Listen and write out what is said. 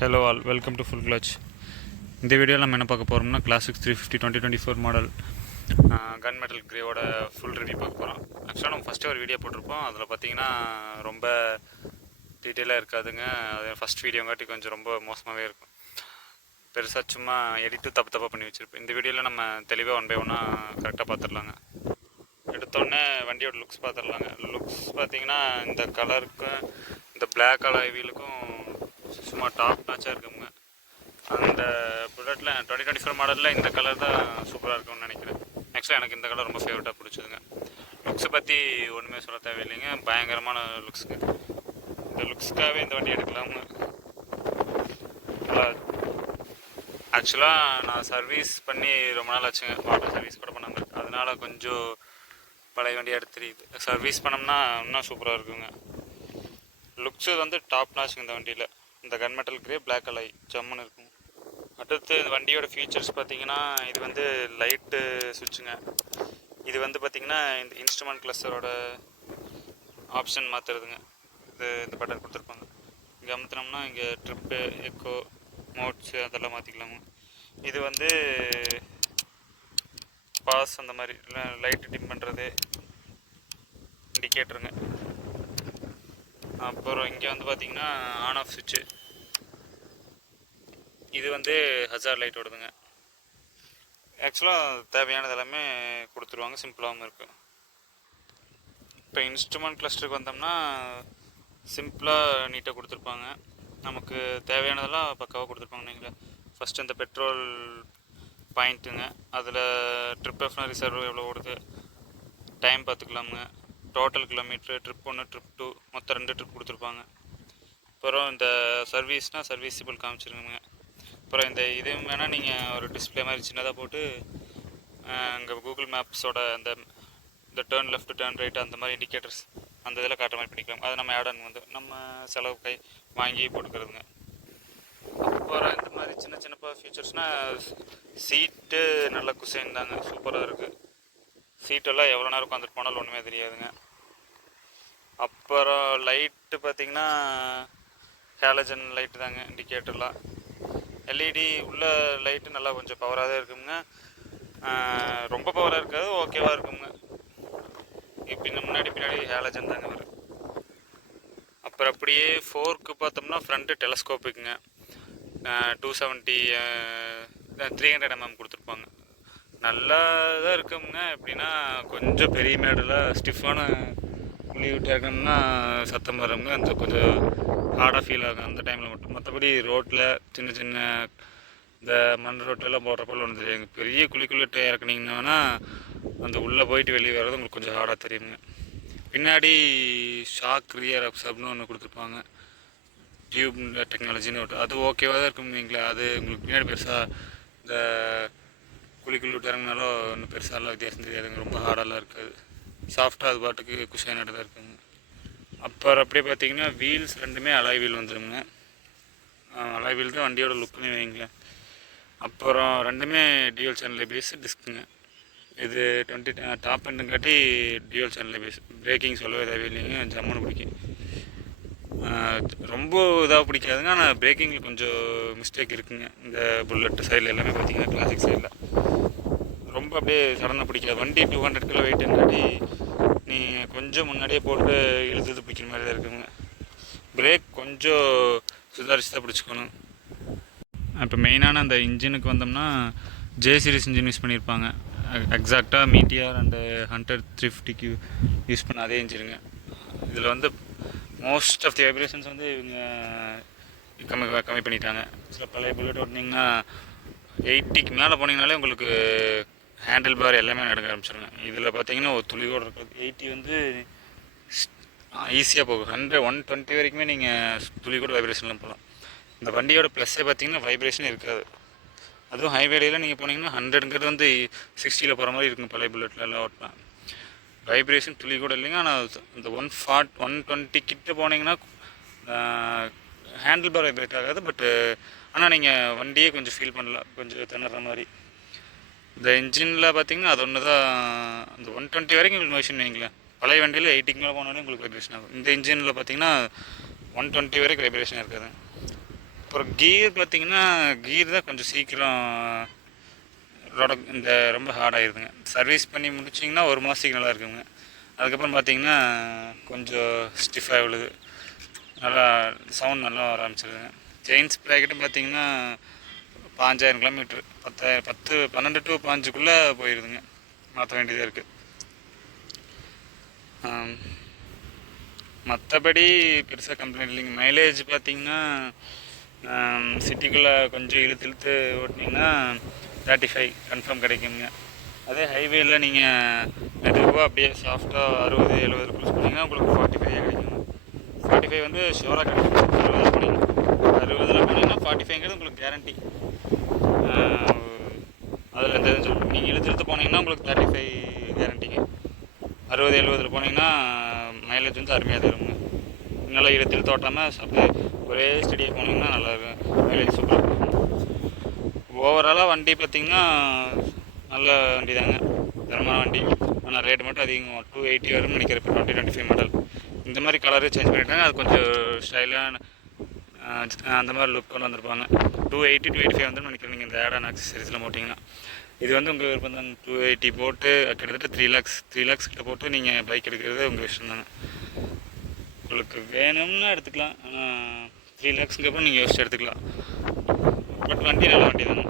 Hello all, welcome to full clutch. இந்த வீடியோவில் நம்ம என்ன பார்க்க போகிறோம்னா கிளாசிக்ஸ் 350 2024 மாடல் கன் மெட்டல் கிரேவோட ஃபுல் ரிவ்யூ பார்க்க போகிறோம். ஆக்சுவலாக நம்ம ஃபஸ்ட்டு ஒரு வீடியோ போட்டிருப்போம். அதில் பார்த்தீங்கன்னா ரொம்ப டீட்டெயிலாக இருக்காதுங்க. அது ஃபஸ்ட் வீடியோங்காட்டி கொஞ்சம் ரொம்ப மோசமாகவே இருக்கும். பெருசாக சும்மா எடிட்டு தப்பாக பண்ணி வச்சுருப்போம். இந்த வீடியோவில் நம்ம தெளிவாக ஒன் பை ஒன்னாக கரெக்டாக பார்த்துடலாங்க. எடுத்தோடனே வண்டியோட லுக்ஸ் பார்த்துடலாங்க. லுக்ஸ் பார்த்தீங்கன்னா இந்த கலருக்கும் இந்த பிளாக் கலர் வீலுக்கும் சும்மா டாப் மேட்சாக இருக்குங்க. அந்த புல்லட்டில் 2024 மாடலில் இந்த கலர் தான் சூப்பராக இருக்கும்னு நினைக்கிறேன். ஆக்சுவலாக எனக்கு இந்த கலர் ரொம்ப ஃபேவரட்டாக பிடிச்சதுங்க. லுக்ஸை பற்றி ஒன்றுமே சொல்ல தேவையில்லைங்க, பயங்கரமான லுக்ஸுங்க. இந்த லுக்ஸ்க்காகவே இந்த வண்டி எடுக்கலாம்னு. ஆக்சுவலாக நான் சர்வீஸ் பண்ணி ரொம்ப நாள் ஆச்சுங்க. வாட்டர் சர்வீஸ் கூட பண்ணாமல் அதனால கொஞ்சம் பழைய வண்டியாக தெரியுது. சர்வீஸ் பண்ணோம்னா இன்னும் சூப்பராக இருக்குங்க. லுக்ஸு வந்து டாப் நாச்சுங்க இந்த வண்டியில். இந்த gun metal grey black colour ஜம்முன்னு இருக்கும். அடுத்து இந்த வண்டியோட ஃபீச்சர்ஸ் பார்த்தீங்கன்னா இது வந்து லைட்டு சுவிட்சுங்க. இது வந்து பார்த்திங்கன்னா இந்த இன்ஸ்ட்ருமெண்ட் கிளஸ்டரோட ஆப்ஷன் மாற்றுறதுங்க. இந்த பட்டன் கொடுத்துருப்பாங்க. இங்கே அமுத்தினோம்னா இங்கே ட்ரிப்பு, எக்கோ, மோட்ஸு அதெல்லாம் மாற்றிக்கலாங்க. இது வந்து பாஸ் அந்த மாதிரி லைட்டு டிம் பண்ணுறது, இண்டிகேட்டருங்க. அப்புறம் இங்கே வந்து பார்த்திங்கன்னா ஆன் ஆஃப் சுவிட்சு. இது வந்து ஹசார் லைட் ஓடுதுங்க. ஆக்சுவலாக தேவையானது எல்லாமே கொடுத்துருவாங்க, சிம்பிளாகவும் இருக்குது. இப்போ இன்ஸ்ட்ருமெண்ட் கிளஸ்டருக்கு வந்தோம்னா சிம்பிளாக நீட்டாக கொடுத்துருப்பாங்க. நமக்கு தேவையானதெல்லாம் பக்காவாக கொடுத்துருப்பாங்க. நீங்கள் ஃபஸ்ட்டு இந்த பெட்ரோல் பாயிண்ட்டுங்க, அதில் ட்ரிப் எஃப்னா ரிசர்வ் எவ்வளோ ஓடுது, டைம் பார்த்துக்கலாமுங்க, டோட்டல் கிலோமீட்ரு, ட்ரிப் 1 ட்ரிப் 2 மொத்தம் 2 ட்ரிப் கொடுத்துருப்பாங்க. அப்புறம் இந்த சர்வீஸ்னால் சர்வீஸபிள் காமிச்சிருங்க. அப்புறம் இந்த இதுவும் வேணால் நீங்கள் ஒரு டிஸ்பிளே மாதிரி சின்னதாக போட்டு இங்கே கூகுள் மேப்ஸோட இந்த டேர்ன் லெஃப்ட், டேர்ன் ரைட் அந்த மாதிரி இண்டிகேட்டர்ஸ் அந்த இதில் காட்டுற மாதிரி பண்ணிக்கலாம். அதை நம்ம ஆட் ஆன் வந்து நம்ம செலவு வாங்கி போட்டுக்கிறதுங்க. அப்புறம் இந்த மாதிரி சின்ன சின்ன ஃபீச்சர்ஸ்னால் சீட்டு நல்ல குஷன் தாங்க, சூப்பராக இருக்குது. சீட்டெல்லாம் எவ்வளோ நேரம் உட்காந்துட்டு போனாலும் ஒன்றுமே தெரியாதுங்க. அப்புறம் லைட்டு பார்த்திங்கன்னா ஹேலஜன் லைட்டு தாங்க இண்டிகேட்டர்லாம். எல்இடி உள்ள லைட்டு நல்லா கொஞ்சம் பவராக தான் இருக்குங்க. ரொம்ப பவராக இருக்காது, ஓகேவாக இருக்குங்க. இப்படி முன்னாடி பின்னாடி ஹேலஜன் தாங்க வரும். அப்புறம் அப்படியே ஃபோர்க்கு பார்த்தோம்னா ஃப்ரண்ட்டு டெலஸ்கோப்புக்குங்க. 270 300 mm கொடுத்துருப்பாங்க. நல்லா தான் இருக்குங்க. எப்படின்னா கொஞ்சம் பெரிய மேடில் ஸ்டிஃபான குழி விட்டு இறக்கணும்னா சத்தம் வருங்க, அந்த கொஞ்சம் ஹார்டாக ஃபீல் ஆகும் அந்த டைமில் மட்டும். மற்றபடி ரோட்டில் சின்ன சின்ன இந்த மண் ரோட்டிலலாம் போடுறப்பல ஒன்று தெரியுங்க. பெரிய குழிக்குள்ளிட்டு இறக்குனீங்கன்னா அந்த உள்ளே போயிட்டு வெளியே வர்றது உங்களுக்கு கொஞ்சம் ஹார்டாக தெரியுங்க. பின்னாடி ஷாக் ரியர் அப்சர்ப்னு ஒன்று கொடுத்துருப்பாங்க, டியூப் டெக்னாலஜின்னு ஒன்று. அது ஓகேவாக தான் இருக்கும் நீங்களே. அது உங்களுக்கு பின்னாடி பெருசாக இந்த குழிக்குள்ளி விட்டு இறங்கினாலும் ஒன்றும் பெருசாலாம் வித்தியாசம் தெரியாதுங்க. ரொம்ப ஹார்டெல்லாம் இருக்காது, சாஃப்டாக அது பாட்டுக்கு குஷனாக தான் இருக்குங்க. அப்புறம் அப்படியே பார்த்தீங்கன்னா வீல்ஸ் ரெண்டுமே அலாய் வீல் வந்துடுங்க. அலாய் வீல் தான் வண்டியோட லுக்குன்னு வைங்களேன். அப்புறம் ரெண்டுமே டியூவல் சேனல் பேஸ் டிஸ்க்குங்க. இது 20 டாப் எண்டுங்காட்டி டியூவல் சேனல் பேஸ். பிரேக்கிங் சொல்லவே தேவையில்லைங்க, ஜம்முன்னு பிடிக்கும். ரொம்ப இதாக பிடிக்காதுங்க, ஆனால் பிரேக்கிங்கில் கொஞ்சம் மிஸ்டேக் இருக்குங்க. இந்த புல்லட் சைடில் எல்லாமே பார்த்தீங்கன்னா கிளாசிக் சைடில் ரொம்ப அப்படியே சடனாக பிடிக்காது. வண்டி 200 கிலோ வெயிட்டுங்காட்டி நீங்கள் கொஞ்சம் முன்னாடியே போட்டு இழுத்து பிடிக்கிற மாதிரி தான் இருக்குங்க. பிரேக் கொஞ்சம் சுதாரிச்சு தான் பிடிச்சிக்கணும். இப்போ மெயினான அந்த இன்ஜினுக்கு வந்தோம்னா ஜே சீரிஸ் இன்ஜின் யூஸ் பண்ணியிருப்பாங்க. எக்ஸாக்டாக மீட்டிஆர் அண்டு ஹண்டர் 350க்கு யூஸ் பண்ண அதே இன்ஜினுங்க. இதில் வந்து மோஸ்ட் ஆஃப் தி வைப்ரேஷன்ஸ் வந்து இவங்க கம்மி பண்ணிட்டாங்க. சில பழைய புல்லட் ஓட்டினீங்கன்னா 80க்கு மேலே போனீங்கனாலே உங்களுக்கு ஹேண்டில் பார் எல்லாமே நடக்க ஆரம்பிச்சிருங்க. இதில் பார்த்தீங்கன்னா ஒரு துளியோடு இருக்காது. 80 வந்து ஈஸியாக போகும். 120 வரைக்குமே நீங்கள் துளி கூட வைப்ரேஷன்லாம் போகலாம். இந்த வண்டியோட ப்ளஸ்ஸே பார்த்தீங்கன்னா வைப்ரேஷன் இருக்காது. அதுவும் ஹைவேலையில் நீங்கள் போனீங்கன்னா 100ங்கிறது வந்து 60ல் போகிற மாதிரி இருக்குங்க. பழைய புல்லட்லாம் ஓட்டினா வைப்ரேஷன் துளி கூட இல்லைங்க. ஆனால் இந்த 120 கிட்ட போனீங்கன்னா ஹேண்டில் பார் வைப்ரேட் ஆகாது. பட்டு ஆனால் நீங்கள் வண்டியே கொஞ்சம் ஃபீல் பண்ணலாம், கொஞ்சம் திணற மாதிரி. இந்த இன்ஜினில் பார்த்தீங்கன்னா அது ஒன்று தான். அந்த 120 வரைக்கும் உங்களுக்கு மோஷன் வைங்களேன். பழைய வண்டியில் 80க்கு மேலே போனாலும் உங்களுக்கு வைப்ரேஷன் ஆகும். இந்த இன்ஜினில் பார்த்தீங்கன்னா 120 வரைக்கும் வைப்ரேஷன் இருக்காது. அப்புறம் கீர் பார்த்தீங்கன்னா கீர் தான் கொஞ்சம் சீக்கிரம் இந்த ரொம்ப ஹார்ட் ஆகிடுதுங்க. சர்வீஸ் பண்ணி முடிச்சிங்கன்னா 1 மாதத்துக்கு நல்லா இருக்குங்க. அதுக்கப்புறம் பார்த்தீங்கன்னா கொஞ்சம் ஸ்டிஃபாக விழுது, நல்லா சவுண்ட் நல்லா வர ஆரம்பிச்சிடுதுங்க. செயின்ஸ் ப்ராக்கெட்டும் பார்த்தீங்கன்னா 5000 கிலோமீட்ரு 12 to 5க்குள்ளே போயிடுதுங்க. மாற்ற வேண்டியதாக இருக்குது. மற்றபடி பெருசாக கம்ப்ளைண்ட் இல்லைங்க. மைலேஜ் பார்த்தீங்கன்னா சிட்டிக்குள்ளே கொஞ்சம் இழுத்து ஓட்டினீங்கன்னா 35 கன்ஃபார்ம் கிடைக்குங்க. அதே ஹைவேயில் நீங்கள் மெதுவாக அப்படியே சாஃப்டாக 60-70 க்ரூஸ் பண்ணிங்கன்னா உங்களுக்கு 45 கிடைக்குங்க. 45 வந்து ஷோராக கிடைக்கும். 60 போனீங்க 60 போனீங்கன்னா 45ங்கிறது உங்களுக்கு கேரண்டி. அதில் எந்த இதுன்னு சொல்லுங்கள். நீங்கள் இழுத்து போனீங்கன்னா உங்களுக்கு 35 கேரண்டிங்க. 60-70 போனீங்கன்னா மைலேஜ் வந்து அருமையாக தருங்க. நல்லா இழுத்து ஓட்டாமல் அப்படியே ஒரே ஸ்டடியாக போனீங்கன்னா நல்லாயிருக்கும், மைலேஜ் சூப்பராக இருக்கும். ஓவராலாக வண்டி பார்த்திங்கன்னா நல்ல வண்டி தாங்க, தரமான வண்டி. ஆனால் ரேட்டு மட்டும் அதிகம், 280 வரும்னு நினைக்கிறேன். இப்போ 2025 மாடல் இந்த மாதிரி கலரு சேஞ்ச் பண்ணிட்டாங்க. அது கொஞ்சம் ஸ்டைலாக அந்த மாதிரி லுக் கொண்டு வந்திருப்பாங்க. 280-285 வந்து நினைக்கிறேன் நீங்கள் இந்த ஆட் ஆன் ஆக்சசரிஸில் போட்டிங்கன்னா. இது வந்து உங்கள் விருப்பம் தாங்க. 280 போட்டு கிட்டத்தட்ட 3 lakhs கிட்ட போட்டு நீங்கள் பைக் எடுக்கிறது உங்கள் விஷயம் தாங்க. உங்களுக்கு வேணும்னா எடுத்துக்கலாம், ஆனால் 3 lakhsக்கு அப்புறம் நீங்கள் யோசிச்சு எடுத்துக்கலாம். பட் வண்டி நல்ல வண்டி தாங்க.